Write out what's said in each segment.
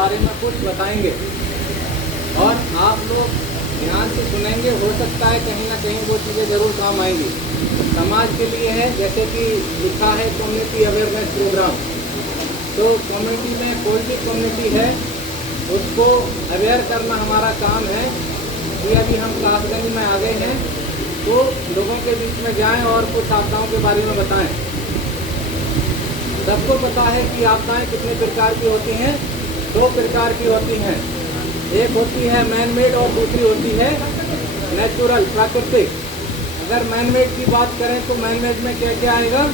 बारे में कुछ बताएंगे और आप लोग ध्यान से सुनेंगे। हो सकता है कहीं ना कहीं वो चीज़ें ज़रूर काम आएंगी। समाज के लिए है, जैसे कि लिखा है कम्युनिटी अवेयरनेस प्रोग्राम। तो कम्युनिटी में कोई भी कम्युनिटी है उसको अवेयर करना हमारा काम है कि अभी हम कासगंज में आ गए हैं तो लोगों के बीच में जाएं और कुछ आपदाओं के बारे में बताएं। सबको पता है कि आपदाएं कितने प्रकार की होती हैं। 2 प्रकार की होती हैं, एक होती है मैन मेड और दूसरी होती है नेचुरल, प्राकृतिक। अगर मैन मेड की बात करें तो मैन मेड में क्या क्या आएगा,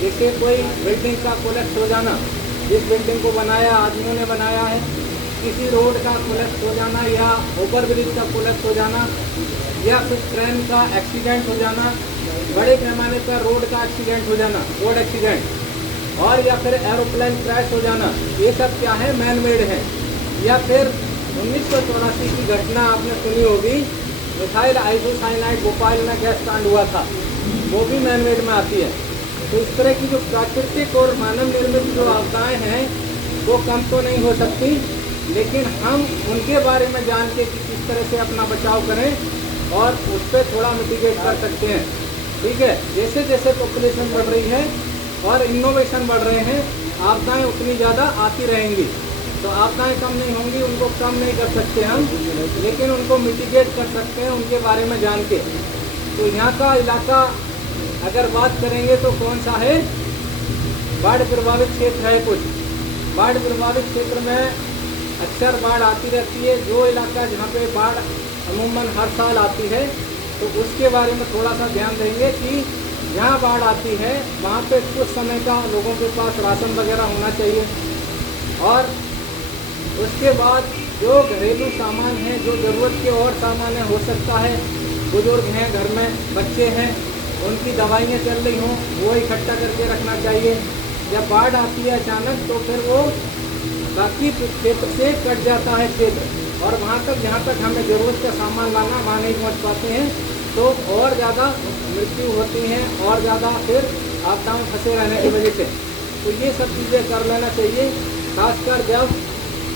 जैसे कोई बिल्डिंग का कोलैप्स हो जाना, जिस बिल्डिंग को बनाया आदमियों ने बनाया है, किसी रोड का कोलैप्स हो जाना या ओवर ब्रिज का कोलैप्स हो जाना या फिर ट्रेन का एक्सीडेंट हो जाना, बड़े पैमाने पर रोड का एक्सीडेंट हो जाना, रोड एक्सीडेंट, और या फिर एरोप्लेन क्रैश हो जाना, ये सब क्या है, मैन मेड है। या फिर 1984 की घटना आपने सुनी होगी, मिथाइल आइसोसाइनाइड भोपाल में गैस कांड हुआ था, वो भी मैन मेड में आती है। तो इस तरह की जो प्राकृतिक और मानव निर्मित जो आपदाएं हैं वो कम तो नहीं हो सकती, लेकिन हम उनके बारे में जान के कि किस तरह से अपना बचाव करें और उस पर थोड़ा मिटिगेट कर सकते हैं। ठीक है, जैसे जैसे पॉपुलेशन बढ़ रही है और इनोवेशन बढ़ रहे हैं, आपदाएं उतनी ज़्यादा आती रहेंगी। तो आपदाएं कम नहीं होंगी, उनको कम नहीं कर सकते हम, लेकिन उनको मिटिगेट कर सकते हैं उनके बारे में जान के। तो यहाँ का इलाका अगर बात करेंगे तो कौन सा है, बाढ़ प्रभावित क्षेत्र है। कुछ बाढ़ प्रभावित क्षेत्र में अक्सर बाढ़ आती रहती है। जो इलाका जहाँ पे बाढ़ अमूमन हर साल आती है तो उसके बारे में थोड़ा सा ध्यान देंगे कि जहाँ बाढ़ आती है वहाँ पे कुछ समय का लोगों के पास राशन वगैरह होना चाहिए। और उसके बाद जो घरेलू सामान है, जो ज़रूरत के और सामान है, हो सकता है बुजुर्ग हैं घर में, बच्चे हैं, उनकी दवाइयाँ चल रही हों, वो इकट्ठा करके रखना चाहिए। जब बाढ़ आती है अचानक तो फिर वो बाकी क्षेत्र से कट जाता है क्षेत्र, और वहाँ तक जहाँ तक हमें ज़रूरत का सामान लाना वहाँ नहीं पहुँच पाते हैं, तो और ज़्यादा मृत्यु होती हैं और ज़्यादा फिर आपदाओं फंसे रहने की वजह से। तो ये सब चीज़ें कर लेना चाहिए, खासकर जब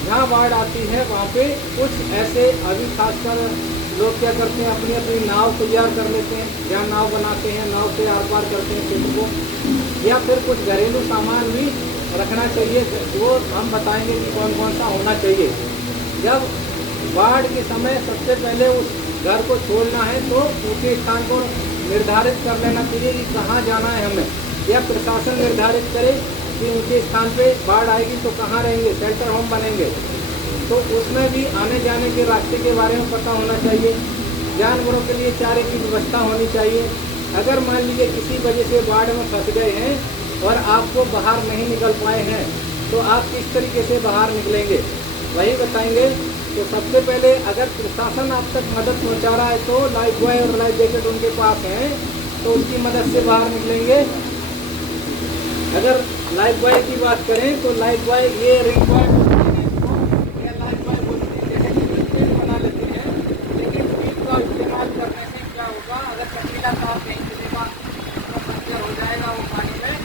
जहाँ बाढ़ आती है वहाँ पे कुछ ऐसे अभी खासकर लोग क्या करते हैं, अपनी अपनी नाव तैयार कर लेते हैं, जहाँ नाव बनाते हैं, नाव से आर पार करते हैं क्षेत्र को। या फिर कुछ घरेलू सामान भी रखना चाहिए, वो हम बताएंगे कि कौन कौन सा होना चाहिए। जब बाढ़ के समय सबसे पहले उस घर को छोड़ना है तो ऊँचे स्थान को निर्धारित कर लेना चाहिए कि कहाँ जाना है हमें, या प्रशासन निर्धारित करे कि ऊँचे स्थान पे बाढ़ आएगी तो कहाँ रहेंगे, शेल्टर होम बनेंगे। तो उसमें भी आने जाने के रास्ते के बारे में पता होना चाहिए। जानवरों के लिए चारे की व्यवस्था होनी चाहिए। अगर मान लीजिए किसी वजह से बाढ़ में फंस गए हैं और आपको बाहर नहीं निकल पाए हैं तो आप किस तरीके से बाहर निकलेंगे, वही बताएंगे। तो सबसे पहले अगर प्रशासन आप तक मदद पहुंचा रहा है तो लाइफ बॉय और लाइफ जैकेट उनके पास हैं तो उनकी मदद से बाहर निकलेंगे। अगर लाइफ बॉय की बात करें तो लाइफ बॉय ये रिंग बॉय लाइफ बॉय जैसे कि बना लेते हैं, लेकिन वील का इस्तेमाल करने से क्या होगा, अगर चमकीला तार कहीं चलेगा तो पंचर हो जाएगा, वो पानी में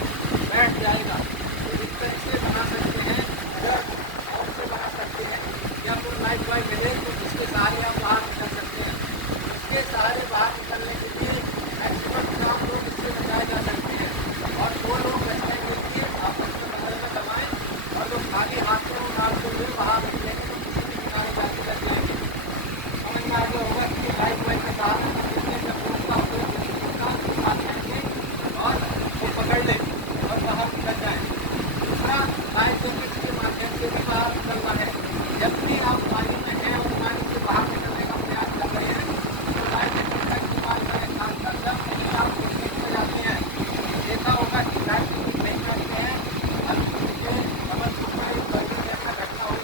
बैठ जाएगा। तो इस तरह से बना सकते हैं, और से बना सकते हैं, या फिर लाइफ बॉय मिले तो इसके सहारे आप बाहर निकल सकते हैं। इसके सहारे बाहर निकलने के लिए मैक्सिमम 4 लोग इससे बचाए जा सकते हैं, और 2 लोग बचने के लिए आपस में बगल में दबाएं और लोग खाली हाथ में डालते हुए बाहर निकलेंगे तो किसी भी किनारे जाके लग जाएंगे। समझ में आ गया होगा कि लाइफ बॉय के सहारे कितने शब्दों का उपयोग और वो पकड़ ले और बाहर निकल जाए। दूसरा, लाइफ जैकेट के माध्यम से भी बाहर निकलना है। जब भी आप पानी में हैं और पानी से बाहर निकलने का प्रयास कर रहे हैं तो लाइफ जैकेट का इस्तेमाल करें। खासकर जब कहीं आप कोशिश में जाते हैं, देखा होगा कि लाइफ जैकेट नहीं करते हैं, हल्की से कमर के ऊपर एक बर्फी जैसा घटना हुई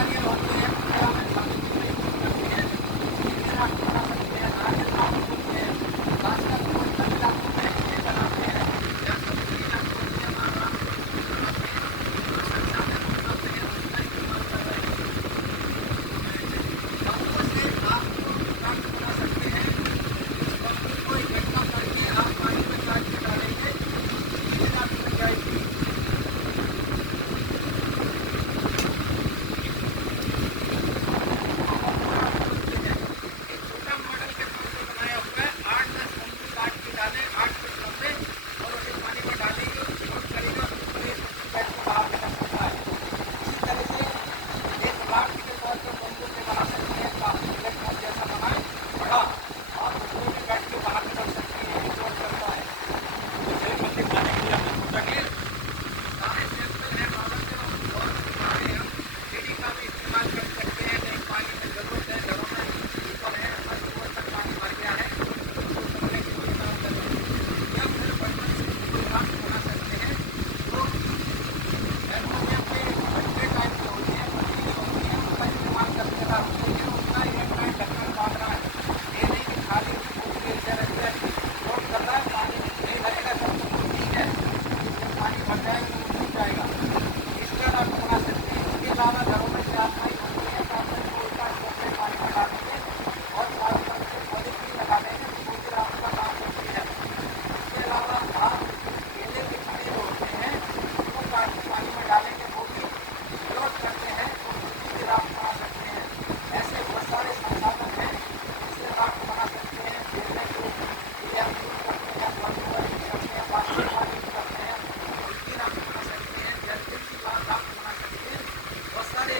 नारियल होते हैं, पंद्रह में सब्जी में यूज करते हैं, इनके राफ्ट बना सकते हैं। नारियल राफ्ट होते हैं, खासकर कोस्टल इलाकों में ये बनाते हैं, या समुद्री इलाकों में ये राफ्ट यूज बनाते हैं। जो संसाधन उपलब्ध है उसका इस्तेमाल कर रहे हैं। बम्बू से आप जो राफ्ट बना सकते हैं, उस बम्बू को इकट्ठा करके आप पानी में काट के डालेंगे, ये राफ्ट बन जाएगी। एक छोटा मॉडल के तौर पे बनाया हुआ है, 8-10 बम्बू काट के डालें, 8 फीट लंबे, और उसे पानी में डालेंगे, फ्लोट करेगा, तो ये बैठ के बाहर निकल सकता है। इसी तरह से एक राफ्ट के तौर पर बम्बू से बना सकते हैं, काफी प्लेटफॉर्म जैसा बनाए बड़ा, और उसमें भी बैठ के बाहर निकल सकती है, फ्लोट करता है। जैसे मछली खाने के लिए हमने सोचा कि सारे सैंपल हैं मॉडल के, और सारे हम सीढ़ी का भी इस्तेमाल कर सकते हैं। कहीं पानी में जरूरत है, घरों में ऊपर है, ऊपर तक पानी भर गया है, उसको करने के लिए काम कर रहे हैं। या फिर बर्तन से कोई राफ्ट बना सकते हैं, तो एल्युमिनियम के भट्टे टाइप के होते हैं, पतीली होती है, उसका इस्तेमाल करके राफ्ट, लेकिन उसका एक टाइम ढक्कन बांध रहा है। ये नहीं कि खाली उसकी ऐसे रख दिया, फ्लोट कर रहा है, पानी नहीं लगेगा तब तक तो ठीक है, जब पानी भर जाएगा तो वो डूब जाएगा। इसका राफ्ट बना सकते हैं। इसके अलावा घरों में चारपाई होती है, चारपाई को उल्टा करके पानी में डालेंगे और पानी में उसके पॉलीथीन लगा देंगे, तो वो भी राफ्ट का काम करती है। इसके अलावा आप केले के खड़े जो होते हैं उसको काट के पानी में डालेंगे, वो भी फ्लोट करते हैं, तो उसकी भी राफ्ट बना सकते हैं। ऐसे बहुत सारे संसाधन हैं जिससे राफ्ट बना सकते हैं। खेलने को लिए हम यूज करते हैं, फर्नीचर यूज करते हैं, बास्केटबॉल यूज करते हैं, उसकी राफ्ट बना सकते हैं, जर्किन की राफ्ट बना सकते हैं। बहुत सारे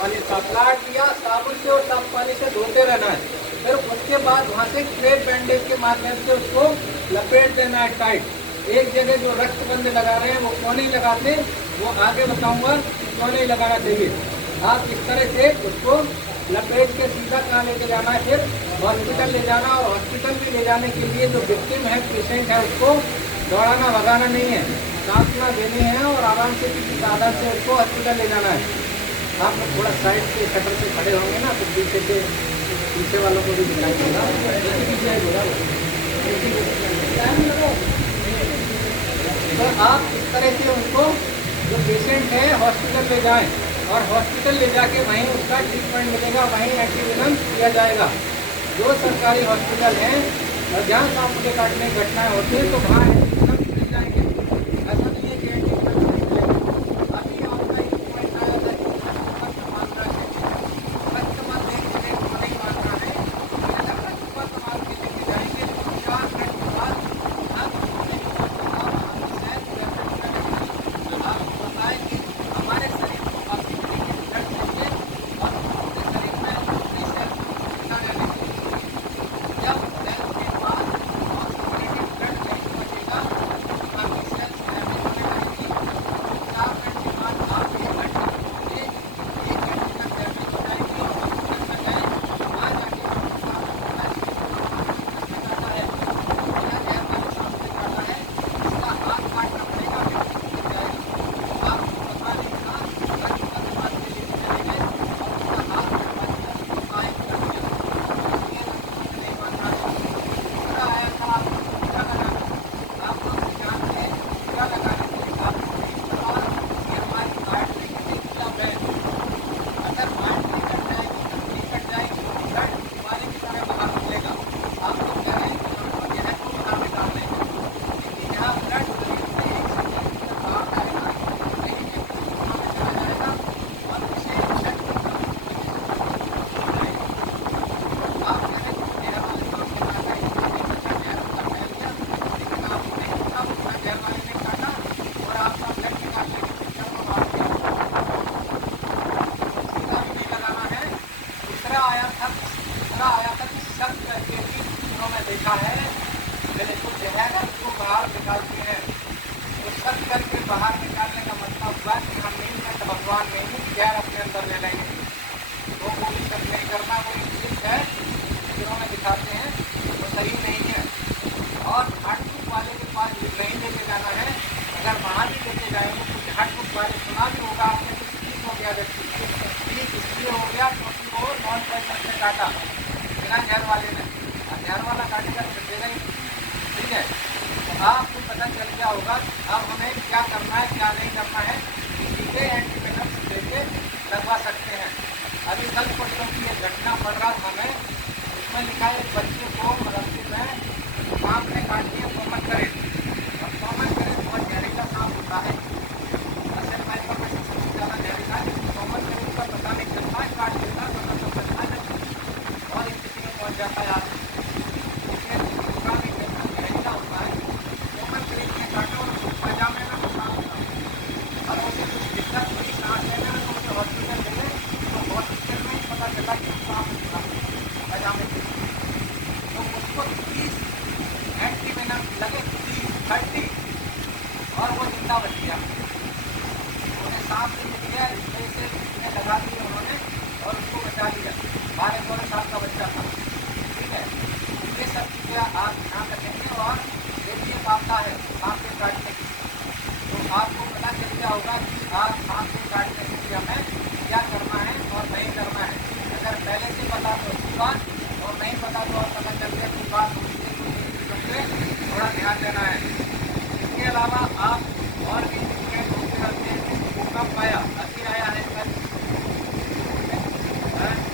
पानी साफ लिया, साबुन से और साफ पानी से धोते रहना है। फिर उसके बाद वहाँ से क्रेप बैंडेज के माध्यम से उसको लपेट देना है टाइट। एक जगह जो रक्तबंध लगा रहे हैं वो क्यों नहीं लगाते, वो आगे बताऊंगा क्यों नहीं लगाना चाहिए। आप इस तरह से उसको लपेट के सीधा कहाँ लेके जाना है, फिर हॉस्पिटल ले जाना। और हॉस्पिटल में ले जाने के लिए जो विक्टिम है, पेशेंट है, उसको दौड़ाना भगाना नहीं है, सांत्वना देनी है और आराम से किसी साधन से उसको हॉस्पिटल ले जाना है। आप लोग थोड़ा साइड से शटर से खड़े होंगे ना, तो पीछे वालों को भी दिखाई देगा। तो आप इस तरह से उनको, जो पेशेंट है, हॉस्पिटल ले जाएं और हॉस्पिटल ले जाके वहीं उसका ट्रीटमेंट मिलेगा, वहीं एंटीवेनम किया जाएगा। जो सरकारी हॉस्पिटल हैं और जहाँ सांप के काटने की घटनाएं होती हैं, तो वहाँ एंटीवेनम मिल जाएंगे। ऐसा नहीं है कि एंटीवेनम नहीं मिलेगा। अभी आपका एक पॉइंट आया था कि रक्त मात्रा है, रक्त मात्रा एक को नहीं मानना है। अगर रक्त मात्रा मान के लेके जाएंगे तो 4 मिनट के बाद आपको बताएं कि हमारे शरीर को काफी तरीके से ब्लड चाहिए और उसके शरीर में अपनी सेल बना रहने चाहिए। जब सेल के बाद और क्वालिटी ब्लड नहीं बचेगा तो बाकी सेल्स डैमेज होने लगेगी। 4 मिनट के बाद आप 1 घंटे के लिए 1 घंटे तक डैमेज हो जाएगी और हॉस्पिटल में गए, वहाँ जाके आपको जाता है, बिना जहर वाले सांप से काटा है, इसका हाथ काटना पड़ेगा, व्यक्ति गिर जाएगा। आपको पता नहीं था, रक्त का दिमाग में लेके चले गए और उसका हाथ कटवा दिया, साइन कर दिया। इसलिए रक्त नहीं मानना है। दूसरा आया था आपको टीका लगाना। आप लोग जानते हैं टीका लगाने से आपको नहीं पता कि हमारी हार्ट में कितनी टीका है। अगर हार्ट नहीं कट जाएगी तो ब्लड तुम्हारे की तरह बाहर निकलेगा। आप लोग कह रहे हैं कि हम लोग जहर को बाहर निकाल रहे हैं, लेकिन यहाँ ब्लड शरीर से 1 से 2 मीटर बाहर जाएगा, कहीं व्यक्ति को वहाँ में चला जाएगा और उसे इन्फेक्ट करना आप कह रहे हैं कि जहर वाले सांप ने काटा, इसलिए बच्चा जहर उसका फैल गया, लेकिन आपको नहीं पता उसका जहर वाले ने काटा और आपका ब्लड निकाल लेके पिक्चर में मार दिया। टीका भी नहीं लगाना है। दूसरा आया था कि शक करके भी उन्होंने देखा है, पहले तो जहर है उसको बाहर निकालते हैं। तो शक करके बाहर निकालने का मतलब हुआ कि हम नहीं है तो भगवान नहीं, जहर अपने अंदर ले लेंगे। वो कोई शक नहीं करना, वो इंग्लिश है जिन्होंने दिखाते हैं, वो सही नहीं है। और झाड़फूक वाले के पास नहीं लेके जाना है। अगर वहाँ भी लेके जाएंगे तो झाड़फूक वाले, सुना भी होगा आपने कि ठीक हो गया व्यक्ति, ठीक इसलिए हो गया क्योंकि वो नॉन पॉइजन से काटा, बिना जहर वाले ने। जहर वाला काटेगा तो बचेगा ही, ठीक है। तो आपको पता चल गया होगा अब हमें क्या करना है, क्या नहीं करना है। सीधे एंटीवेनम लेके लगवा सकते हैं। अभी कल परसों की ये घटना पड़ रहा था हमें, उसमें लिखा है एक बच्चे को मदरसे में सांप ने काट दिया, कॉमन करें। और कॉमन करें बहुत जहरीला सांप होता है, असल माइक्रो में सबसे ज़्यादा जहरीला है, लेकिन कॉमन करें का पता नहीं चलता है, काट देता तो मतलब बचना नहीं और स्थिति में पहुँच जाता है आदमी। इसलिए दूसरा भी जहरीला होता है। कॉमन करें में काटा और पजामे में घुसा होता है और उसे कुछ दिक्कत हुई, सांस लेने में, तो उसे हॉस्पिटल ले गए। तो हॉस्पिटल में ही पता चला कि सांप घुसा पजामे के, तो उसको 30 एंटीवेनम लगे, 30 और वो जिंदा बच गया। उन्हें सांप से मिल गया, इससे उसने लगा दिए उन्होंने और उसको बचा लिया। 12 साल का बच्चा था, ठीक है। ये सब चीज़ें आप ध्यान रखेंगे। और देखिए आपदा है सांप के काटने की, तो आपको पता चल गया होगा कि आप सांप के काटने के लिए हमें क्या करना है और नहीं करना है। अगर पहले से पता तो अच्छी बात, और नहीं पता तो और पता चल गया कि बात होती है, तो इन चीज़ों पे थोड़ा ध्यान देना है। इसके अलावा आप और भी चीज़ें ढूंढते रहते हैं। भूकंप आया, अभी आया है कल,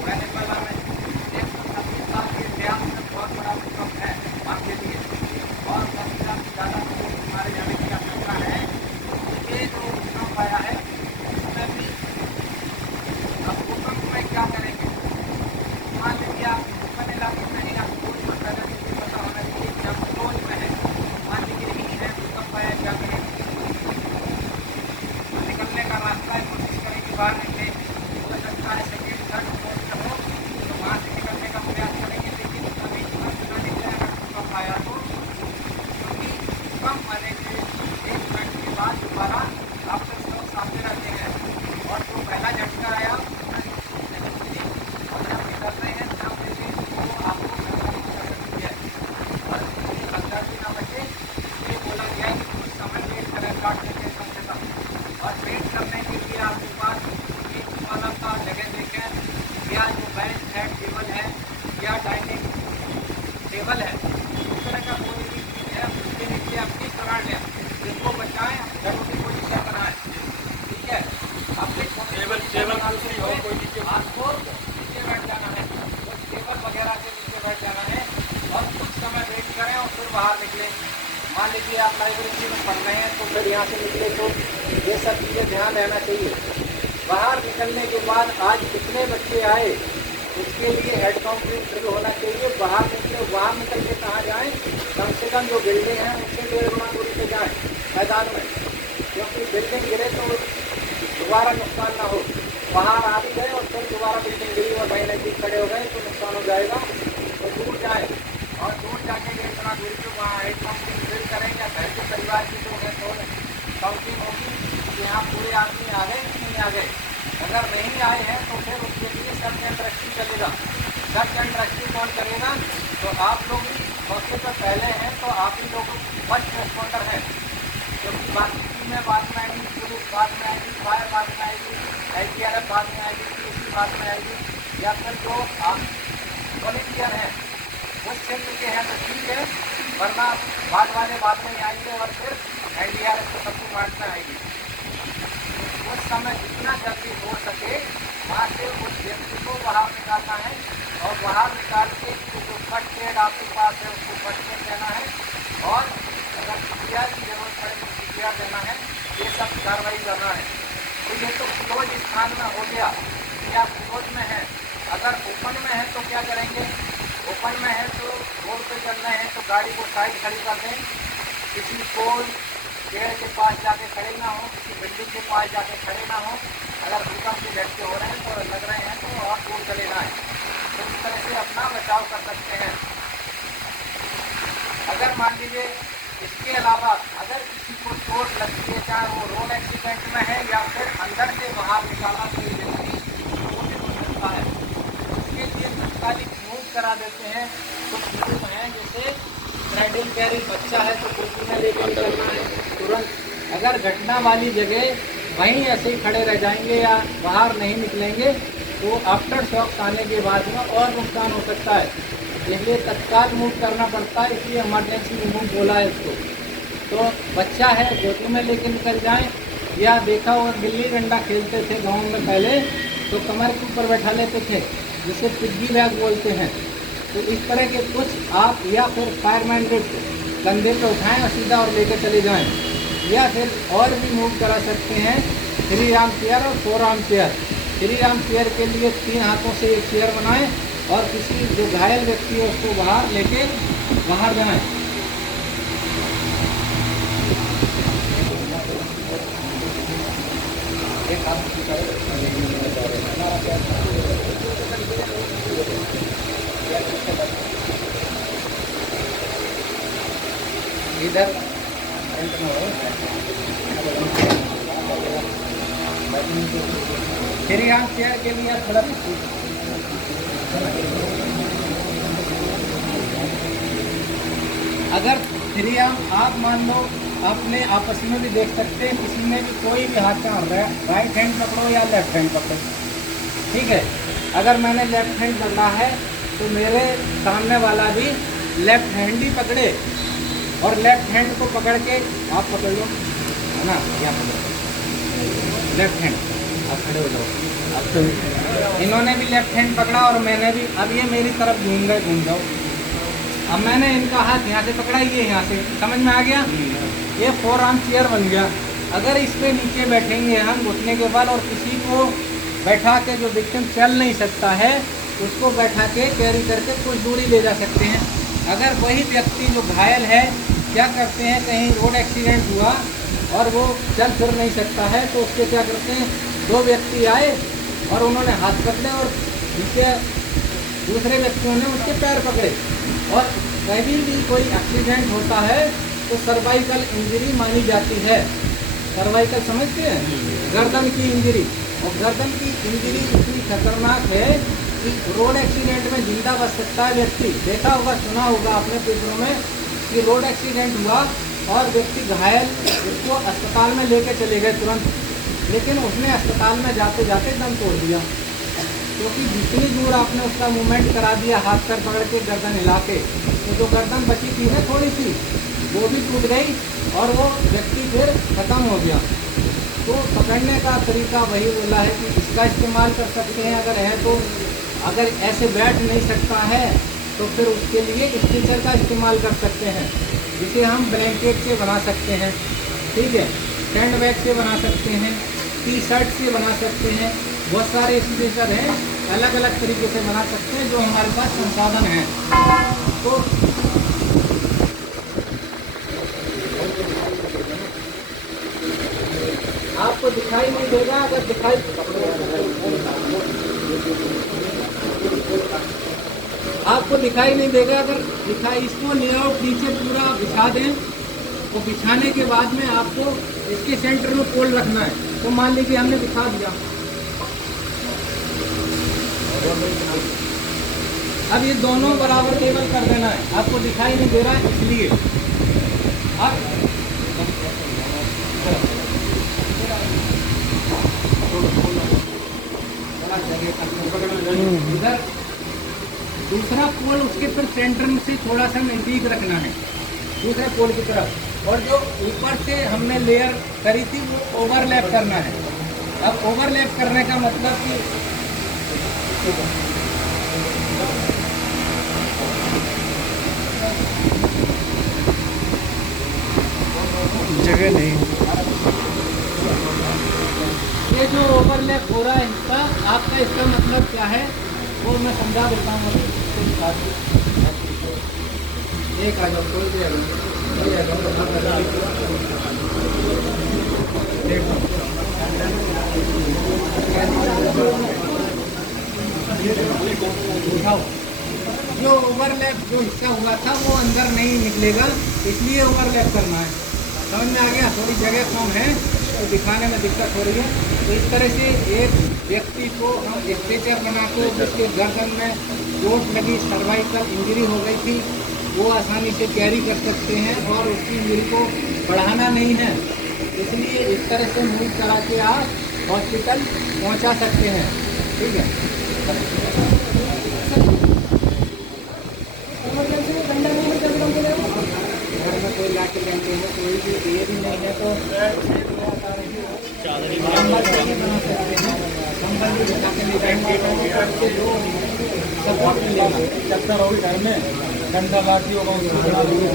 मैंने कल में 126 साल के इतिहास में बहुत बड़ा भूकंप है आपके लिए, और 10 साल से ज़्यादा लोग मारे जाने की आशंका है। ये जो भूकंप आया है उसमें भी अब भूकंप में क्या करेंगे, मान लीजिए आप भूकंप इलाके में नहीं, आपको कुछ पता होना चाहिए कि आप सोच में है। मान लीजिए यही है भूकंप आया, क्या करेंगे, निकलने का रास्ता है, कोशिश करेंगे बाहर निकले। हो सकता है पकड़ लें, इसको बचाएं, घरों की पोजीशन बनाएं, ठीक है। अपने टेबल कुर्सी हो कोई नीचे, आपको नीचे बैठ जाना है, कुछ टेबल वगैरह के नीचे बैठ जाना है और कुछ समय वेट करें और फिर बाहर निकलें। मान लीजिए आप लाइब्रेरी में पढ़ रहे हैं तो फिर यहाँ से निकले, तो ये सब चीज़ें ध्यान रहना चाहिए। बाहर निकलने के बाद आज कितने बच्चे आए उसके लिए हेड काउंटिंग शुरू होना चाहिए। बाहर निकले, बाहर निकल के कहाँ जाएँ, कम से कम जो बिल्डिंग है उससे 1.5 गुना दूरी पे जाएँ मैदान में, क्योंकि बिल्डिंग गिरे तो दोबारा नुकसान ना हो। बाहर आ भी गए और फिर दोबारा बिल्डिंग गिरी और वहीं नजदीक खड़े हो गए तो नुकसान हो जाएगा। तो दूर जाए और दूर जाके 1.5 गुना दूरी पे वहाँ हेड काउंटिंग फिर करें, या घर के परिवार के लोग हैं तो काउंटिंग होगी कि यहाँ पूरे आदमी आ गए कि नहीं आ गए। अगर नहीं आए हैं तो फिर उसके लिए सर्च एंड रेस्क्यू चलेगा। सर्च एंड रेस्क्यू कौन करेगा, तो आप लोग मौके पर पहले हैं तो आप ही लोग फर्स्ट रेस्पॉन्डर हैं, क्योंकि बाकी टीमें बाद में आएगी, पुलिस बाद में आएगी, फायर बाद में आएगी, IDRF बाद में आएगी, PSC बाद में आएगी, या फिर जो आप वॉलंटियर हैं उस क्षेत्र के हैं तो ठीक है, वरना बाद वाले बाद में आएंगे और फिर IDRF को सबको बांटना आएगी। उस समय जितना जल्दी हो सके वहाँ से उस व्यक्ति को बाहर निकालना है और बाहर निकाल के जो फर्स्ट एड आपके पास है उसको फर्स्ट एड देना है, और अगर CPR की जरूरत पड़े तो CPR देना है। ये सब कार्रवाई करना है। तो ये तो क्लोज स्थान में हो गया कि आप क्लोज में हैं। अगर ओपन में है तो क्या करेंगे, ओपन में है तो रोड पे चल रहे हैं तो गाड़ी को साइड खड़ी कर दें, किसी पोल पेड़ के पास जाके खड़े ना हो, किसी बिल्डिंग के पास जाके खड़े ना हो। अगर भूकंप के झटके हो रहे हैं तो लग रहे हैं तो आप दूर चले जाएँ, तो इस तरह से अपना बचाव कर सकते हैं। अगर मान लीजिए इसके अलावा अगर किसी को चोट लगती है, चाहे वो रोड एक्सीडेंट में है या फिर अंदर से बाहर निकाला कोई व्यक्ति, वो भी हो सकता है, उसके लिए तत्कालिक मूव करा देते हैं। तो बुजुर्ग हैं जैसे क्राइडल कैरिंग बच्चा है तो कुर्सी में लेकर निकलना है तुरंत। अगर घटना वाली जगह वहीं ऐसे ही खड़े रह जाएंगे या बाहर नहीं निकलेंगे तो आफ्टर शॉक आने के बाद में और नुकसान हो सकता है, इसलिए तत्काल मूव करना पड़ता है, इसलिए इमरजेंसी मूव बोला है इसको। तो बच्चा है गोदी में लेके निकल जाएं, या देखा हुआ गिल्ली डंडा खेलते थे गाँव में पहले तो कमर के ऊपर बैठा लेते थे जिसे पिग्गी बैग बोलते हैं। तो इस तरह के कुछ आप या फिर फायरमैन के कंधे पे उठाएं और सीधा और लेकर चले जाएं, या फिर और भी मूव करा सकते हैं 3 आर्म चेयर और 4 आर्म चेयर। 3 आर्म चेयर के लिए 3 हाथों से एक चेयर बनाएं और किसी जो घायल व्यक्ति है उसको बाहर लेके बाहर जाएं। इधर फिर यहाँ चेयर के लिए थोड़ा अगर 3 आर्म आप मान लो अपने आपस में भी देख सकते हैं, किसी में भी कोई भी हाथ का राइट हैंड पकड़ो या लेफ्ट हैंड पकड़ो, ठीक है। अगर मैंने लेफ्ट हैंड पकड़ा है तो मेरे सामने वाला भी लेफ्ट हैंड ही पकड़े, और लेफ्ट हैंड को पकड़ के आप पकड़ लो, है ना, या पकड़ो लेफ्ट हैंड, आप खड़े हो जाओ। अब तो इन्होंने भी लेफ्ट हैंड पकड़ा और मैंने भी, अब ये मेरी तरफ घूम गए, घूम जाओ। अब मैंने इनका हाथ यहाँ से पकड़ा, ये यहाँ से, समझ में आ गया, ये 4 आर्म चेयर बन गया। अगर इस पे नीचे बैठेंगे हम घुटने के बल और किसी को बैठा के, जो विक्टिम चल नहीं सकता है उसको बैठा के कैरी करके कुछ दूरी ले जा सकते हैं। अगर वही व्यक्ति जो घायल है क्या करते हैं, कहीं रोड एक्सीडेंट हुआ और वो चल फिर नहीं सकता है तो उसके क्या करते हैं, 2 व्यक्ति आए और उन्होंने हाथ पकड़े और नीचे दूसरे व्यक्तियों ने उसके पैर पकड़े। और कभी भी कोई एक्सीडेंट होता है तो सर्वाइकल इंजरी मानी जाती है। सर्वाइकल समझते हैं, गर्दन की इंजरी, और गर्दन की इंजरी इतनी खतरनाक है कि रोड एक्सीडेंट में जिंदा बच सकता है व्यक्ति। देखा होगा, सुना होगा आपने पेपरों में कि रोड एक्सीडेंट हुआ और व्यक्ति घायल, उसको अस्पताल में लेके चले गए तुरंत, लेकिन उसने अस्पताल में जाते जाते दम तोड़ दिया, क्योंकि जितनी दूर आपने उसका मूवमेंट करा दिया हाथ पैर पकड़ के गर्दन हिला के, तो जो गर्दन बची थी ना थोड़ी सी, वो भी टूट गई और वो व्यक्ति फिर ख़त्म हो गया। तो पकड़ने का तरीका वही बोला है कि इसका इस्तेमाल कर सकते हैं अगर है तो। अगर ऐसे बैठ नहीं सकता है तो फिर उसके लिए स्ट्रेचर का इस्तेमाल कर सकते हैं, जिसे हम ब्लैंकेट से बना सकते हैं, ठीक है, सैंड बैग से बना सकते हैं, टी शर्ट से बना सकते हैं। बहुत सारे स्ट्रेचर हैं, अलग अलग तरीके से बना सकते हैं जो हमारे पास संसाधन हैं। तो आपको दिखाई नहीं देगा, अगर दिखाई आपको दिखाई नहीं देगा, अगर दिखाई इसको लेआउट नीचे पूरा बिछा दें तो बिछाने के बाद में आपको इसके सेंटर में पोल रखना है। तो मान लीजिए हमने बिछा दिया, अब ये दोनों बराबर लेवल कर देना है। आपको दिखाई नहीं दे रहा है इसलिए। अब इधर दूसरा पोल उसके फिर सेंटर में से थोड़ा सा नजदीक रखना है, दूसरे पोल की तरफ। और जो ऊपर से हमने लेयर करी थी वो ओवरलैप करना है। अब ओवरलैप करने का मतलब कि जगह नहीं, ये जो ओवरलैप हो रहा है इसका, आपका इसका मतलब क्या है वो मैं समझा देता हूँ। एक आ जाओ, खोल दिया उठाओ। जो ओवरलैप जो हिस्सा हुआ था वो अंदर नहीं निकलेगा, इसलिए ओवरलैप करना है। समझ में आ गया? थोड़ी जगह कम है तो दिखाने में दिक्कत हो रही है। तो इस तरह से एक व्यक्ति को हम स्ट्रेचर बना के जिसके गर्दन में चोट लगी, सर्वाइकल इंजरी हो गई थी, वो आसानी से कैरी कर सकते हैं और उसकी इंजरी को बढ़ाना नहीं है। इसलिए इस तरह से मूव करा के आप हॉस्पिटल पहुंचा सकते हैं, ठीक है। घर में कोई लाके लेंगे है, कोई भी ये भी नहीं है तो कंबल बना सकते हैं। कंबल भी बना के ले जाएंगे जो सपोर्ट मिलेगा। चक्कर होगी घर में, डंडा लाठी होगा उसको बना देंगे।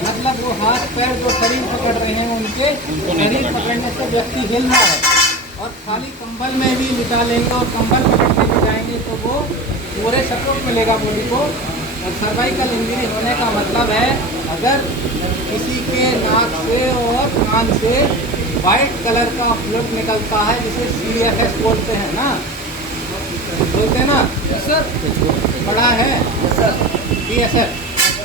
मतलब वो हाथ पैर जो शरीर पकड़ रहे हैं उनके शरीर पकड़ने से व्यक्ति हिल रहा है। और खाली कंबल में भी लिटा लेंगे और कंबल पकड़ के ले जाएंगे तो वो पूरे सपोर्ट मिलेगा बॉडी को। और सर्वाइकल इंजरी होने का मतलब है अगर किसी के नाक से और कान से वाइट कलर का फ्लूइड निकलता है, जिसे CFS बोलते हैं ना, बोलते हैं ना सर, बड़ा है सर, DSF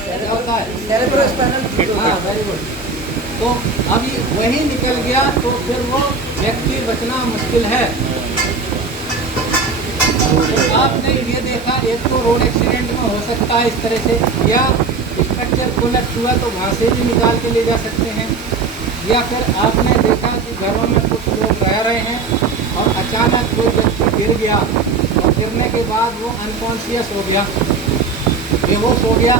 क्या होता है, सेरेब्रोस्पाइनल। हाँ, वेरी गुड। तो अभी वही निकल गया तो फिर वो व्यक्ति बचना मुश्किल है। तो आपने ये देखा, एक तो रोड एक्सीडेंट में हो सकता है इस तरह से, या स्ट्रक्चर कोलैप्स हुआ तो वहाँ से भी निकाल के ले जा सकते हैं, या फिर आपने देखा कि घरों में कुछ लोग रह रहे हैं और अचानक कोई व्यक्ति गिर गया और गिरने के बाद वो अनकॉन्शियस हो गया, बेहोश हो गया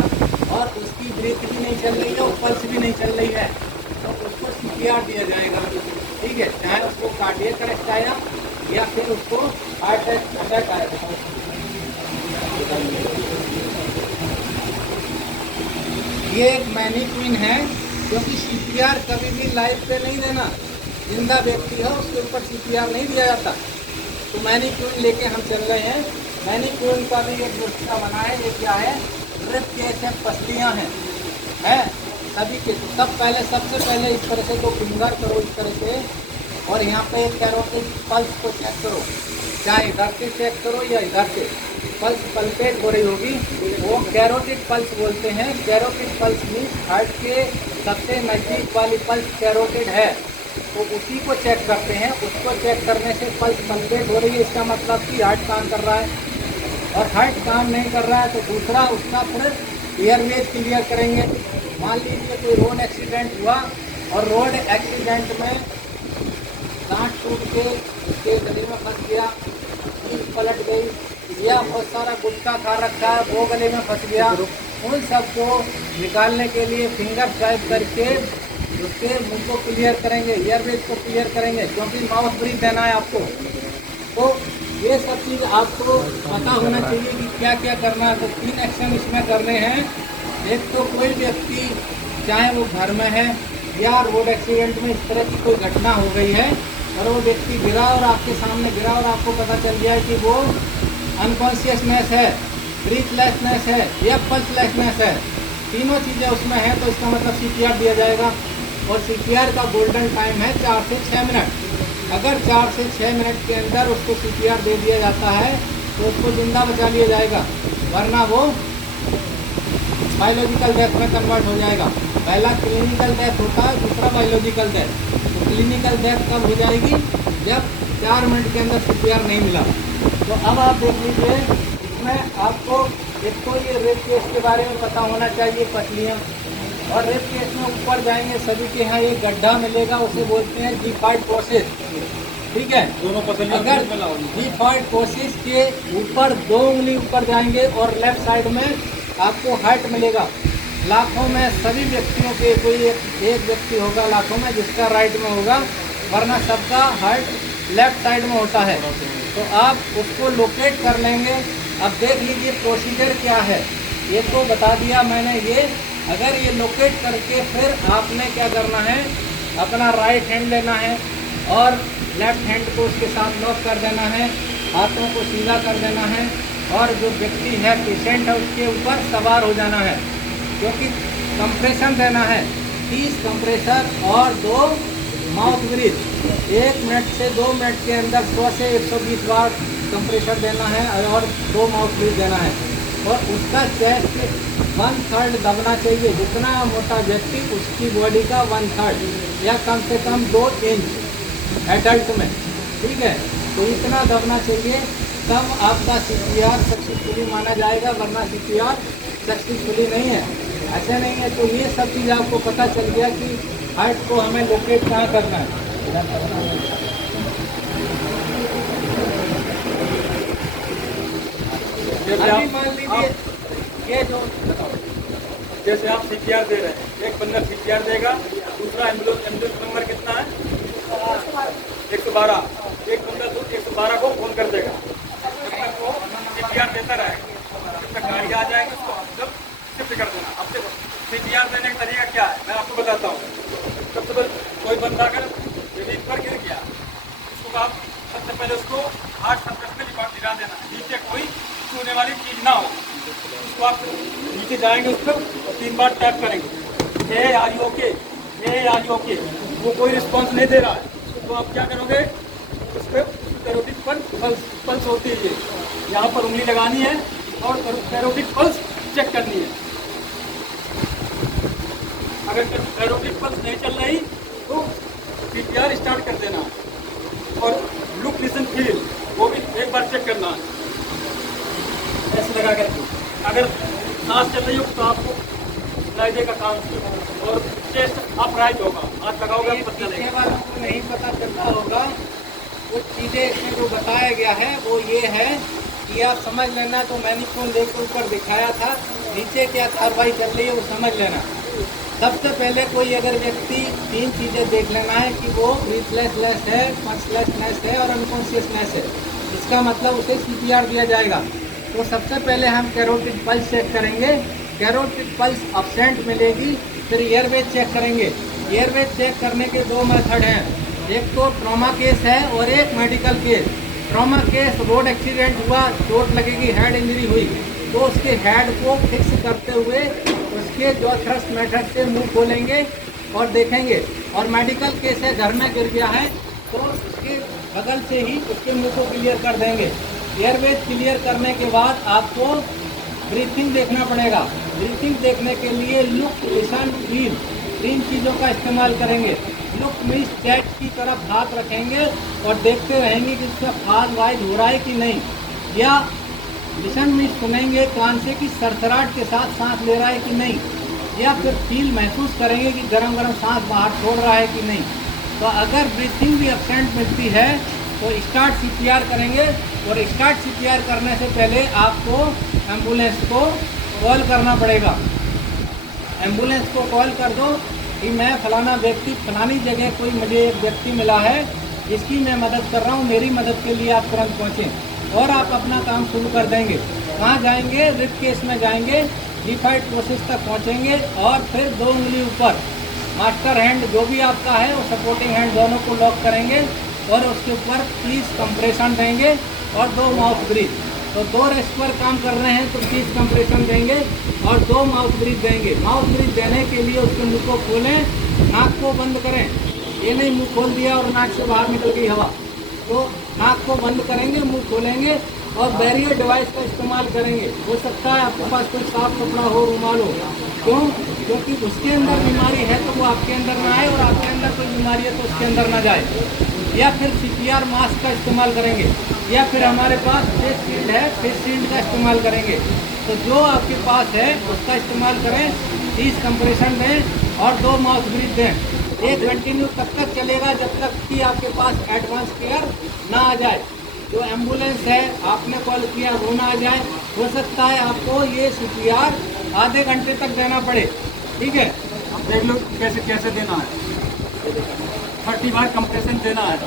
और उसकी ब्रीथ भी नहीं चल रही है और पल्स भी नहीं चल रही है, तो उसको CPR दिया जाएगा, ठीक है। चाहे उसको कार्डियक अरेस्ट आया या फिर उसको हार्ट अटैक आएगा। ये एक मैनीक्विन है, क्योंकि CPR कभी भी लाइफ पे नहीं देना। जिंदा व्यक्ति हो उसके ऊपर CPR नहीं दिया जाता। तो मैनीक्विन लेके हम चल रहे हैं। मैनीक्विन का भी एक नुस्खा बना है। ये क्या है? रिप के ऐसे पसलियाँ हैं सभी के। सबसे पहले इस तरह से 2 फिंगर करो इस तरह से, और यहाँ पे कैरोटिड पल्स को चेक करो, चाहे इधर से चेक करो या इधर से। पल्स पल्पेट हो रही होगी, वो कैरोटिड पल्स बोलते हैं। कैरोटिड पल्स मीन्स हार्ट के सबसे नज़दीक वाली पल्स कैरोटिड है, तो उसी को चेक करते हैं। उसको चेक करने से पल्स पल्पेट हो रही है, इसका मतलब कि हार्ट काम कर रहा है। और हार्ट काम नहीं कर रहा है तो दूसरा उसका फिर एयरवेज क्लियर करेंगे। मान लीजिए कोई रोड एक्सीडेंट हुआ और रोड एक्सीडेंट में गांठ टूट के उसके गले में फंस गया, नींद पलट गई, या बहुत सारा गुटखा खा रखा है वो गले में फंस गया, उन सबको निकालने के लिए फिंगर स्वाइप करके उसके मुंह को क्लियर करेंगे, एयरवेज को क्लियर करेंगे, क्योंकि माउथ ब्रीथ देना है आपको। तो ये सब चीज़ आपको पता होना चाहिए कि क्या क्या करना है। तो 3 एक्शन इसमें करने हैं। एक तो कोई व्यक्ति चाहे वो घर में है या रोड एक्सीडेंट में इस तरह की कोई घटना हो गई है और वो व्यक्ति गिरा और आपके सामने गिरा और आपको पता चल गया कि वो अनकॉन्शियसनेस है, ब्रीथलेसनेस है या पल्सलेसनेस है, तीनों चीज़ें उसमें हैं, तो इसका मतलब CPR दिया जाएगा। और CPR का गोल्डन टाइम है 4 से 6 मिनट। अगर 4 से 6 मिनट के अंदर उसको CPR दे दिया जाता है तो उसको जिंदा बचा लिया जाएगा, वरना वो बायोलॉजिकल डेथ में कन्वर्ट हो जाएगा। पहला क्लिनिकल डेथ होता है, दूसरा बायोलॉजिकल डेथ। तो क्लिनिकल डेथ कब हो जाएगी? जब 4 मिनट के अंदर CPR नहीं मिला। तो अब आप देख लीजिए, इसमें आपको एक तो ये रेप केस के बारे में पता होना चाहिए, पसलियाँ। और रेप केस में ऊपर जाएंगे, सभी के यहाँ एक गड्ढा मिलेगा, उसे बोलते हैं G5 कोशिश, ठीक है। दोनों पसलियाँ अगर G5 कोशिश के ऊपर 2 उंगली ऊपर जाएंगे और लेफ्ट साइड में आपको हार्ट मिलेगा। लाखों में सभी व्यक्तियों के कोई एक व्यक्ति होगा लाखों में जिसका राइट में होगा, वरना सबका हार्ट लेफ्ट साइड में होता है। तो आप उसको लोकेट कर लेंगे। अब देख लीजिए प्रोसीजर क्या है, ये तो बता दिया मैंने। ये अगर ये लोकेट करके फिर आपने क्या करना है, अपना राइट हैंड लेना है और लेफ्ट हैंड को उसके साथ लॉक कर देना है, हाथों को सीधा कर देना है और जो व्यक्ति है, पेशेंट है, उसके ऊपर सवार हो जाना है, क्योंकि कंप्रेशन देना है 30 कंप्रेसर और 2 माउथ ब्रीथ। 1 मिनट से 2 मिनट के अंदर 100 से 120 बार कंप्रेसर देना है और 2 माउथ ब्रीथ देना है। और उसका चेस्ट 1/3 दबना चाहिए, जितना मोटा व्यक्ति उसकी बॉडी का 1/3 या कम से कम 2 इंच एडल्ट में, ठीक है। तो इतना दबना चाहिए, तब आपका CPR सक्सेसफुली माना जाएगा, वरना CPR सक्सेसफुली नहीं है, ऐसे नहीं है। तो ये सब चीज़ आपको पता चल गया कि हार्ट को हमें लोकेट कहाँ करना है। अभी मान लीजिए ये जो जैसे आप CPR दे रहे हैं, एक बंदा CPR देगा, दूसरा एम्बुलेंस नंबर कितना है 112, एक बंदा 112 को फोन कर देगा। जब तक वो CPR देता रहेगा, जब तक गाड़ी आ जाएगी उसको जब शिफ्ट कर देना। अब देखो CPR देने का तरीका क्या है, मैं आपको बताता हूँ। सबसे पहले कोई बंदा अगर जमीन पर गिर गया, उसको आप सबसे पहले उसको हार्ट सरफेस पे गिरा देना, नीचे कोई छूने वाली चीज ना हो। उसको आप नीचे जाएंगे, उस पर 3 बार टैप करेंगे, A R you okay, A R you okay. वो कोई रिस्पॉन्स नहीं दे रहा है, तो आप क्या करोगे, उस पर कैरोटिक पल्स होती है, ये यहाँ पर उंगली लगानी है और कैरोटिक पल्स चेक करनी है। अगर कैरोटिक पल्स नहीं चल रही तो CPR स्टार्ट कर देना और लुक लिसन फील वो भी एक बार चेक करना है, ऐसे लगा करके। अगर सांस चल रही हो तो आपको लाइजे का काम और चेस्ट अप राइट होगा, हाथ लगाओगे पता पीछे वालों को नहीं पता चलता होगा। कुछ चीज़ें इसमें जो बताया गया है वो ये है कि आप समझ लेना। तो मैंने फोन लेकर ऊपर दिखाया था, नीचे क्या कार्रवाई चल रही है वो समझ लेना। सबसे पहले कोई अगर व्यक्ति 3 चीज़ें देख लेना है कि वो ब्रीथलेसनेस है, पल्सलेसनेस है और अनकॉन्शियसनेस है, इसका मतलब उसे CPR दिया जाएगा। तो सबसे पहले हम कैरोटिड पल्स चेक करेंगे। कैरोटिड पल्स अब्सेंट मिलेगी, फिर एयरवेज चेक करेंगे। एयरवेज चेक करने के 2 मेथड हैं, एक तो ट्रॉमा केस है और एक medical case. Trauma case road accident हुआ, चोट लगेगी, हेड इंजरी हुई, तो उसके हेड को फिक्स करते हुए उसके जो थ्रस्ट मेथड से मुंह खोलेंगे और देखेंगे। और मेडिकल केस है, घर में गिर गया है तो उसके बगल से ही उसके मुंह को क्लियर कर देंगे। एयरवेज क्लियर करने के बाद आपको ब्रीथिंग देखना पड़ेगा। ब्रीथिंग देखने के लिए लुक, लिसन, फील 3 चीज़ों का इस्तेमाल करेंगे। लुक मीन्स चेस्ट की तरफ हाथ रखेंगे और देखते रहेंगे कि उसका फाज वाइज हो रहा है कि नहीं, या लिसन मीन्स सुनेंगे कान से कि सरसराहट के साथ सांस ले रहा है कि नहीं, या फिर फील महसूस करेंगे कि गरम गरम सांस बाहर छोड़ रहा है कि नहीं। तो अगर ब्रीथिंग भी एब्सेंट मिलती है तो स्टार्ट CPR करेंगे। और स्टार्ट CPR करने से पहले आपको एम्बुलेंस को कॉल करना पड़ेगा। एम्बुलेंस को कॉल कर दो कि मैं फलाना व्यक्ति फलानी जगह कोई मुझे एक व्यक्ति मिला है जिसकी मैं मदद कर रहा हूँ, मेरी मदद के लिए आप तुरंत पहुँचें और आप अपना काम शुरू कर देंगे। कहाँ जाएंगे? रिप केस में जाएंगे, डिफाइड प्रोसेस तक पहुँचेंगे और फिर 2 उंगली ऊपर मास्टर हैंड जो भी आपका है वो सपोर्टिंग हैंड दोनों को लॉक करेंगे और उसके ऊपर 30 कंप्रेशन देंगे और 2 माउथ ब्रीथ। तो 2 रेस्ट पर काम कर रहे हैं तो 30 कंप्रेशन देंगे और 2 माउथ ब्रीथ देंगे। माउथ ब्रीथ देने के लिए उसके मुंह को खोलें, नाक को बंद करें। ये नहीं मुंह खोल दिया और नाक से बाहर निकल गई हवा, तो नाक को बंद करेंगे, मुंह खोलेंगे और बैरियर डिवाइस का इस्तेमाल करेंगे। हो सकता है आपके पास कोई साफ कपड़ा हो, रुमाल हो। क्यों? क्योंकि उसके अंदर बीमारी है तो वो आपके अंदर ना आए और आपके अंदर कोई बीमारी है तो उसके अंदर ना जाए। या फिर CPR मास्क का इस्तेमाल करेंगे या फिर हमारे पास फेस शील्ड है, फेस शील्ड का इस्तेमाल करेंगे। तो जो आपके पास है उसका इस्तेमाल करें, 30 कंप्रेशन दें और 2 माउथ ब्रीथ दें। एक कंटिन्यू तब तक चलेगा जब तक कि आपके पास एडवांस केयर ना आ जाए। जो एम्बुलेंस है आपने कॉल किया वो ना आ जाए। हो सकता है आपको ये CPR आधे घंटे तक देना पड़े। ठीक है, अब देख लो कैसे कैसे देना है। 30 बार कंप्रेशन देना है।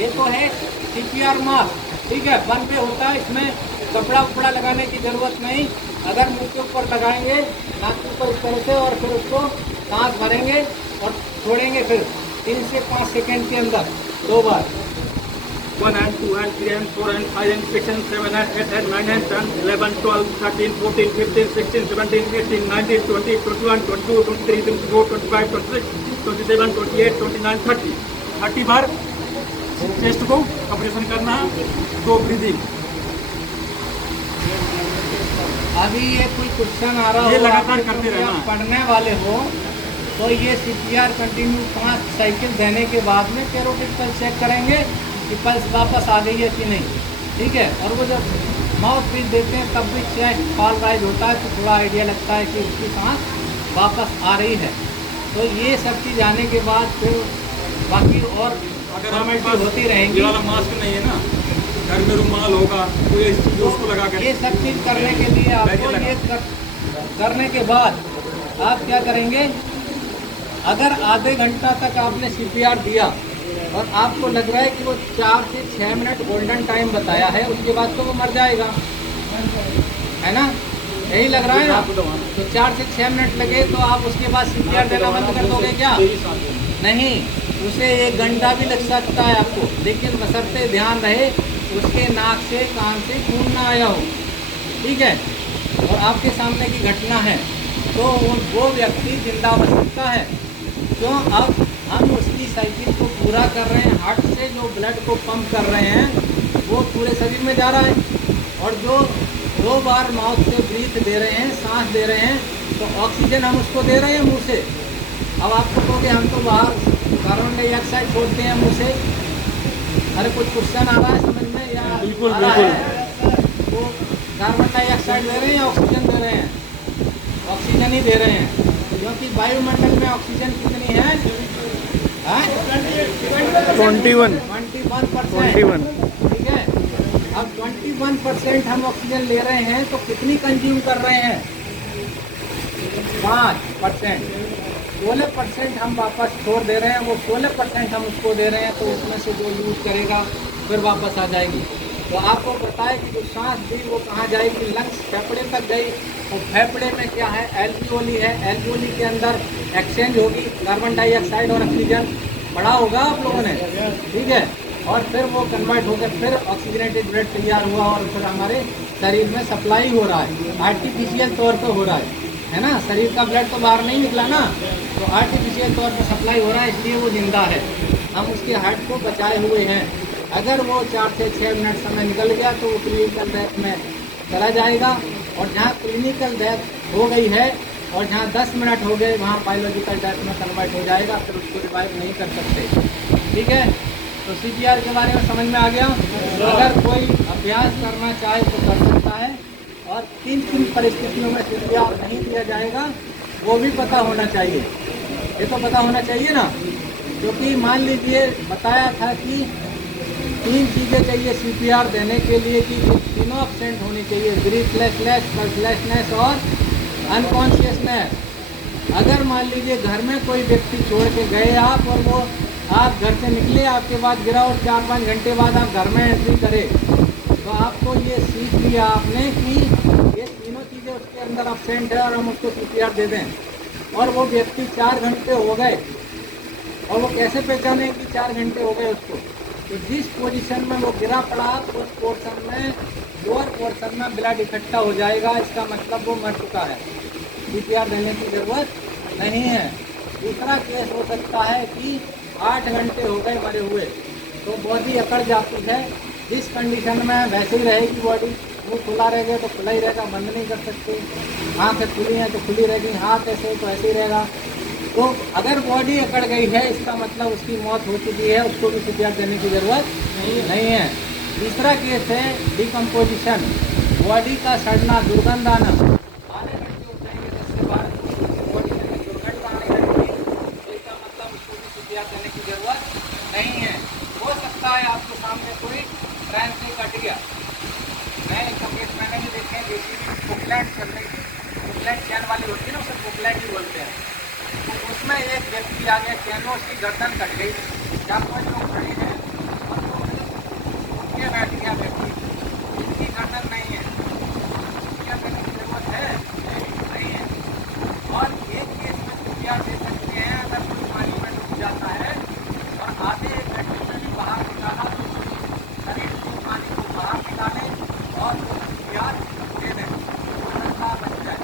ये तो है CPR मास्क। ठीक है, बन पे होता है, इसमें कपड़ा उपड़ा लगाने की ज़रूरत नहीं। अगर मुंह के ऊपर लगाएंगे, नाक के ऊपर इस तरह से और फिर उसको सांस भरेंगे और छोड़ेंगे फिर 3 से 5 सेकेंड के अंदर 2 बार। 1 and 2 and 3 and 4 and 5 and 6 and 7 and 8 and 9 and 10, 11, 12, 13, 14, 15, 16, 17, 18, 19, 20, 21, 22, 23, 24, 25, 26, 27, 28, 29, 30। 30 bar chest को कंप्रेशन करना है, 2 ब्रीदिंग। अभी ये कोई क्वेश्चन आ रहा ये हो, लगातार करते रहना है। पढ़ने वाले हो तो ये CPR कंटिन्यू 5 साइकिल देने के बाद में कैरोटिड पल्स चेक करेंगे कि पल्स वापस आ गई है कि नहीं। ठीक है, और वो जब माउथ ब्रीथ देते हैं तब भी चेस्ट फॉल राइज होता है तो थोड़ा आइडिया लगता है कि उसकी सांस वापस आ रही है। तो ये सब चीज़ आने के बाद फिर बाकी और अगर हमारे पास होती रहेंगी। ये वाला मास्क नहीं है ना, घर में रुमाल होगा तो ये चीज़ उसको लगा कर ये सब चीज़ करने के लिए आपको ये करने के बाद आप क्या करेंगे? अगर आधे घंटा तक आपने CPR दिया और आपको लग रहा है कि वो 4 से 6 मिनट गोल्डन टाइम बताया है, उसके बाद तो वो मर जाएगा, है ना? यही लग रहा है ना? तो 4 से 6 मिनट लगे तो आप उसके बाद CPR देना बंद कर दोगे क्या? नहीं, उसे 1 घंटा भी लग सकता है आपको, लेकिन बशर्ते ध्यान रहे उसके नाक से कान से खून ना आया हो। ठीक है, और आपके सामने की घटना है तो वो व्यक्ति जिंदा बच सकता है। क्यों? अब हम उसकी साइकिल को पूरा कर रहे हैं, हार्ट से जो ब्लड को पंप कर रहे हैं वो पूरे शरीर में जा रहा है और जो 2 बार माउथ से ब्रीथ दे रहे हैं, सांस दे रहे हैं, तो ऑक्सीजन हम उसको दे रहे हैं मुंह से। अब आप कहोगे हम तो बाहर कार्बन डाइऑक्साइड छोड़ते हैं मुंह से। अरे कुछ क्वेश्चन आ रहा है समझ में या बिल्कुल आ रहा है? वो कार्बन डाइऑक्साइड दे रहे हैं या ऑक्सीजन दे रहे हैं? ऑक्सीजन ही दे रहे हैं, क्योंकि वायुमंडल में ऑक्सीजन कितनी है? 21%। ठीक है, अब 21% हम ऑक्सीजन ले रहे हैं तो कितनी कंज्यूम कर रहे हैं? 5%। 16% हम वापस छोड़ दे रहे हैं, वो 16% हम उसको दे रहे हैं, तो उसमें से जो यूज करेगा फिर वापस आ जाएगी। तो आपको पता है कि जो सांस दी वो कहाँ जाएगी? लंग्स, फेफड़े तक गई। और फेफड़े में क्या है? एल्वियोली है। एल्वियोली के अंदर एक्सचेंज होगी, कार्बन डाइऑक्साइड और ऑक्सीजन बढ़ा होगा आप लोगों ने। ठीक है, और फिर वो कन्वर्ट होकर फिर ऑक्सीजनेटेड ब्लड तैयार हुआ और फिर हमारे शरीर में सप्लाई हो रहा है, आर्टिफिशियल तौर पर हो रहा है ना? शरीर का ब्लड तो बाहर नहीं निकला ना, तो आर्टिफिशियल तौर पर सप्लाई हो रहा है, इसलिए वो जिंदा है। हम उसके हार्ट को बचाए हुए हैं। अगर वो 4 से 6 मिनट समय निकल गया तो वो क्लिनिकल डेथ में चला जाएगा, और जहाँ क्लिनिकल डेथ हो गई है और जहाँ 10 मिनट हो गए वहाँ बायोलॉजिकल डेथ में कन्वर्ट हो जाएगा, फिर उसको रिवाइव नहीं कर सकते। ठीक है, तो CPR के बारे में समझ में आ गया। अगर कोई अभ्यास करना चाहे तो कर सकता है, और किन परिस्थितियों में CPR नहीं दिया जाएगा वो भी पता होना चाहिए। ये तो पता होना चाहिए ना, क्योंकि मान लीजिए बताया था कि तीन चीज़ें चाहिए सीपीआर देने के लिए कि तीनों अब्सेंट होनी चाहिए, ब्रीथलेसनेस, पल्सलेसनेस और अनकॉन्शियसनेस। अगर मान लीजिए घर में कोई व्यक्ति छोड़ के गए आप और वो आप घर से निकले, आपके बाद गिरा और 4-5 घंटे बाद आप घर में एंट्री करें, तो आपको ये सीख लिया आपने कि ये तीनों चीज़ें उसके अंदर अब्सेंट है और हम उसको सीपीआर दे दें। और वो व्यक्ति 4 घंटे हो गए, और वो कैसे पहचाने कि 4 घंटे हो गए उसको? तो जिस पोजीशन में वो गिरा पड़ा उस पोर्शन में, लोअर पोर्शन में ब्लड इकट्ठा हो जाएगा, इसका मतलब वो मर चुका है, सीपीआर देने की ज़रूरत नहीं है। दूसरा केस हो सकता है कि 8 घंटे हो गए मरे हुए, तो बॉडी अकड़ जाती है। जिस कंडीशन में वैसे ही रहेगी बॉडी, मुँह खुला रहेगा तो खुला ही रहेगा, बंद नहीं कर सकते, आँखें खुली हैं तो खुली रहेगी, हाथ ऐसे तो ऐसे ही रहेगा। तो अगर बॉडी अकड़ गई है, इसका मतलब उसकी मौत हो चुकी है, उसको भी सीपीआर देने की ज़रूरत नहीं है। तीसरा केस है डिकम्पोजिशन, बॉडी का सड़ना, दुर्गंध आना। आधे घंटे हो जाएंगे 10 से 12 बॉडी में दुर्गंध आने लगेगी, तो इसका मतलब उसको भी सीपीआर देने की ज़रूरत नहीं है। हो सकता है आपके सामने कोई ट्रेन से कट गया, मैं एक केस मैंने भी देखे हैं, जैसे बुकलेट चल रही थी, बुकलेट चैन वाली होती है ना, उसे बुकलेट ही बोलते हैं। तो उसमें एक व्यक्ति आ गया, चैनों उसकी गर्दन कट गई, 4-5 लोग खड़े हैं और वो ये बैठ गया व्यक्ति, इसकी गर्दन नहीं है, क्या करने की जरूरत है? नहीं है। और एक केस में सीपीआर दे सकते हैं अगर कोई पानी में डूब जाता है और आधे 1 घंटे में भी बाहर निकाला, तो शरीर को पानी को बाहर निकाले और सीपीआर दे दें, बच जाए,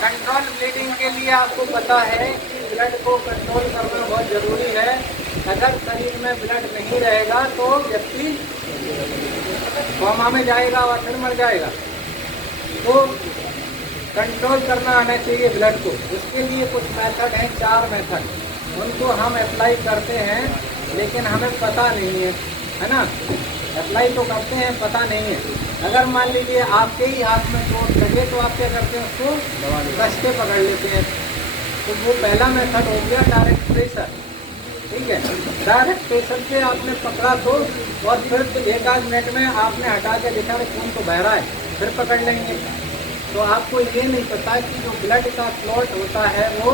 कंट्रोल ब्लीडिंग के लिए आपको पता है कि ब्लड को कंट्रोल करना बहुत ज़रूरी है। अगर शरीर में ब्लड नहीं रहेगा तो व्यक्ति कोमा में जाएगा और फिर मर जाएगा। तो कंट्रोल करना आना चाहिए ब्लड को। उसके लिए कुछ मेथड हैं, 4 मेथड, उनको हम अप्लाई करते हैं लेकिन हमें पता नहीं है ना। अप्लाई तो करते हैं, पता नहीं है। अगर मान लीजिए आपके ही हाथ में चोट लगे तो आप क्या करते हैं, उसको कस के पकड़ लेते हैं। तो वो पहला मेथड हो गया डायरेक्ट प्रेशर, ठीक है। डायरेक्ट प्रेशर से आपने पकड़ा तो और फिर तो 1-8 मिनट में आपने हटा के देखा कि खून तो बह रहा है, फिर पकड़ लेंगे। तो आपको ये नहीं पता कि जो ब्लड का क्लॉट होता है वो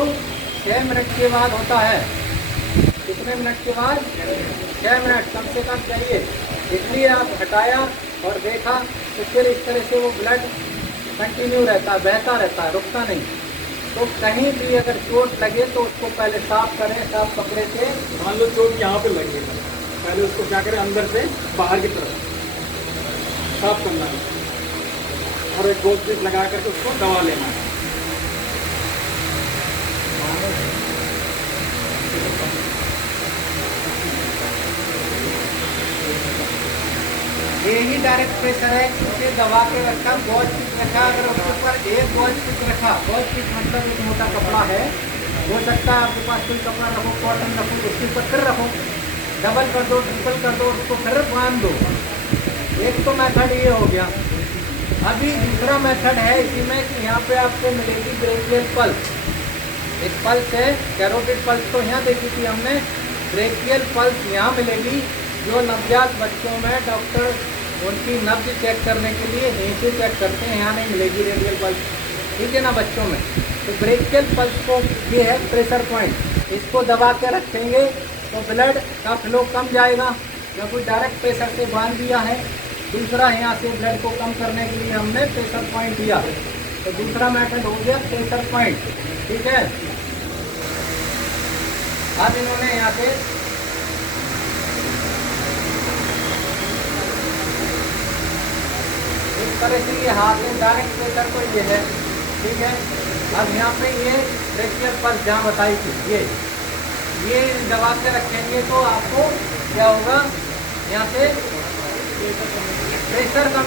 6 मिनट के बाद होता है। कितने मिनट के बाद? 6 मिनट कम से कम चाहिए। इसलिए आप हटाया और देखा तो फिर इस तरह से वो ब्लड कंटिन्यू रहता है, बहता रहता है, रुकता नहीं। तो कहीं भी अगर चोट लगे तो उसको पहले साफ करें, साफ कपड़े से। मान लो चोट यहाँ पे लगी है, पहले उसको क्या करें, अंदर से बाहर की तरफ साफ करना है और एक गोल पीस लगा करके उसको दबा लेना है। यही डायरेक्ट प्रेशर है, इसे दबा के रखा, गॉज पीस रखा। अगर उसके ऊपर एक गॉज पीस रखा, गॉज पीस मतलब एक मोटा कपड़ा है, हो सकता है आपके पास कोई कपड़ा रखो, कॉटन रखो, उसके ऊपर फिर रखो, डबल कर दो, ट्रिपल कर दो, उसको फिर बांध दो। एक तो मेथड ये हो गया। अभी दूसरा मेथड है इसी में कि यहाँ पे आपको मिलेगी ब्रेकियल पल्स। एक पल्स है, कैरोटिड पल्स तो यहाँ देखी थी हमने, ब्रेकियल पल्स यहाँ मिलेगी। जो नवजात बच्चों में डॉक्टर उनकी नब्ज चेक करने के लिए यहीं से चेक करते हैं, यहाँ नहीं मिलेगी रेडियल पल्स, ठीक है ना बच्चों में। तो ब्रेकियल पल्स को ये है प्रेशर पॉइंट, इसको दबा के रखेंगे तो ब्लड का फ्लो कम जाएगा, क्योंकि डायरेक्ट प्रेशर से बांध दिया है। दूसरा यहाँ से ब्लड को कम करने के लिए हमने प्रेशर पॉइंट दिया, तो दूसरा मेथड हो गया प्रेशर पॉइंट, ठीक है। अब इन्होंने यहाँ से इस तरह से ये हाथ में डायरेक्ट प्रेशर को ये है, ठीक है। अब यहाँ पे ये प्रेशर पर जहाँ बताई थी ये दबा के रखेंगे तो आपको क्या होगा, यहाँ से प्रेशर कम